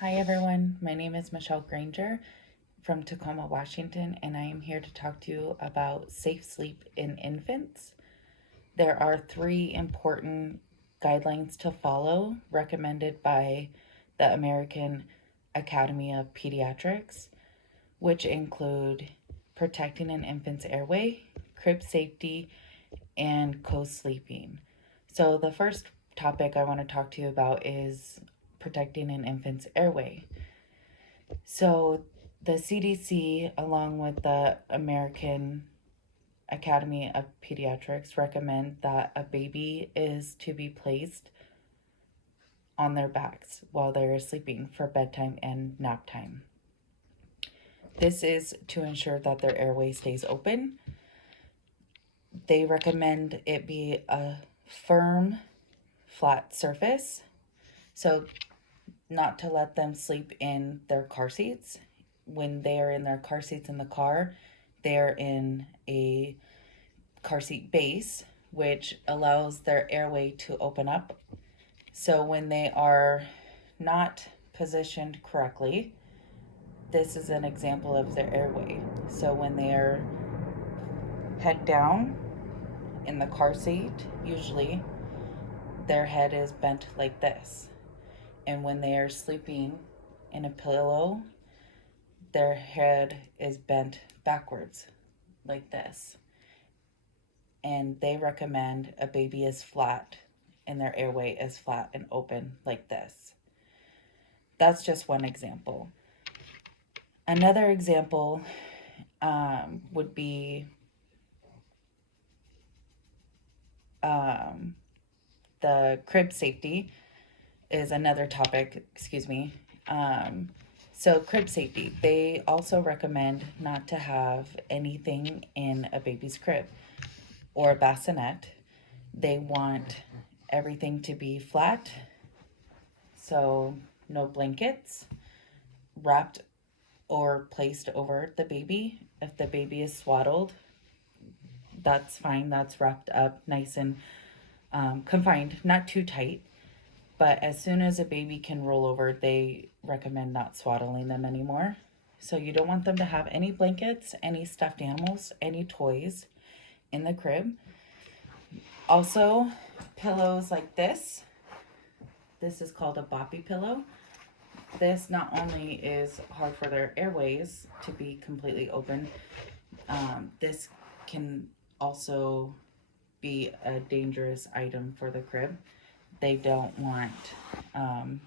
Hi everyone, my name is Michelle Granger from Tacoma, Washington, and I am here to talk to you about safe sleep in infants. There are three important guidelines to follow recommended by the American Academy of Pediatrics, which include protecting an infant's airway, crib safety, and co sleeping. So, the first topic I want to talk to you about is protecting an infant's airway. So, the CDC, along with the American Academy of Pediatrics, recommend that a baby is to be placed on their backs while they're sleeping for bedtime and nap time. This is to ensure that their airway stays open. They recommend it be a firm, flat surface. So, not to let them sleep in their car seats. When they are in their car seats in the car, they're in a car seat base, which allows their airway to open up. So when they are not positioned correctly, this is an example of their airway. So when they are head down in the car seat, usually their head is bent like this. And when they are sleeping in a pillow, their head is bent backwards like this. And they recommend a baby is flat and their airway is flat and open like this. That's just one example. Another example would be um, the crib safety is another topic, excuse me. Um, so, crib safety, they also recommend not to have anything in a baby's crib or a bassinet. They want everything to be flat, so no blankets wrapped or placed over the baby. If the baby is swaddled, that's fine. That's wrapped up nice and confined, not too tight. But as soon as a baby can roll over, they recommend not swaddling them anymore. So you don't want them to have any blankets, any stuffed animals, any toys in the crib. Also, pillows like this. This is called a boppy pillow. This not only is hard for their airways to be completely open, this can also be a dangerous item for the crib. They don't want um,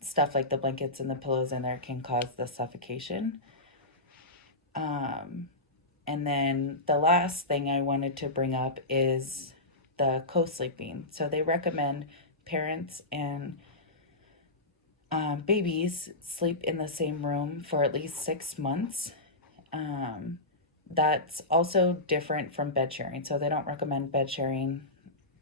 stuff like the blankets and the pillows in there can cause the suffocation. Um, and then the last thing I wanted to bring up is the co-sleeping. So they recommend parents and babies sleep in the same room for at least 6 months. Um, that's also different from bed sharing. So they don't recommend bed sharing,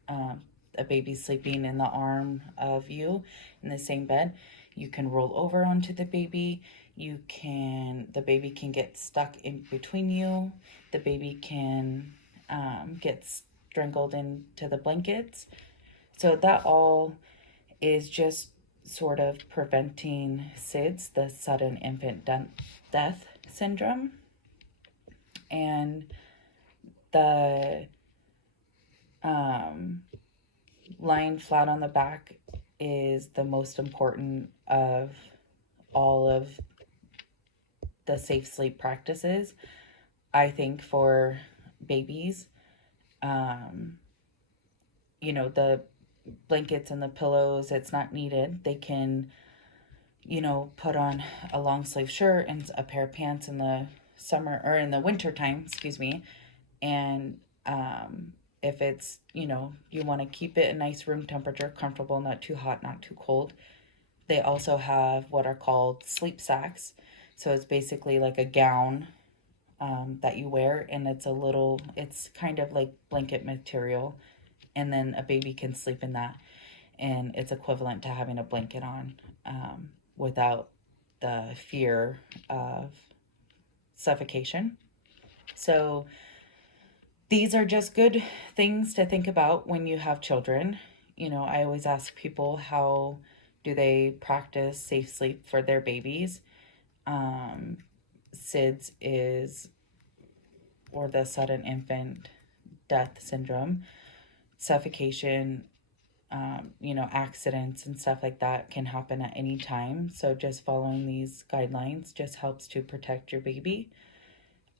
um, a baby sleeping in the arm of you in the same bed. You can roll over onto the baby. The baby can get stuck in between you. The baby can get strangled into the blankets. So that all is just sort of preventing SIDS, the sudden infant death syndrome. And the um, lying flat on the back is the most important of all of the safe sleep practices, I think, for babies. Um, the blankets and the pillows, it's not needed. They can, put on a long sleeve shirt and a pair of pants in the summer or in the winter time, excuse me. And if it's, you want to keep it a nice room temperature, comfortable, not too hot, not too cold, they also have what are called sleep sacks. So it's basically like a gown that you wear, and it's kind of like blanket material. And then a baby can sleep in that. And it's equivalent to having a blanket on without the fear of suffocation. So these are just good things to think about when you have children. I always ask people, how do they practice safe sleep for their babies. SIDS is, or the sudden infant death syndrome, suffocation, accidents and stuff like that can happen at any time. So just following these guidelines just helps to protect your baby.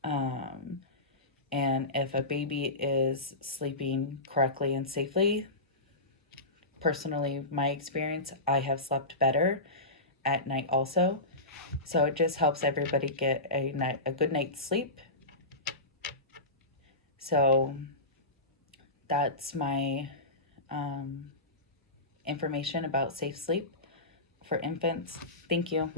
And if a baby is sleeping correctly and safely, personally, my experience, I have slept better at night also. So it just helps everybody get a good night's sleep. So that's my information about safe sleep for infants. Thank you.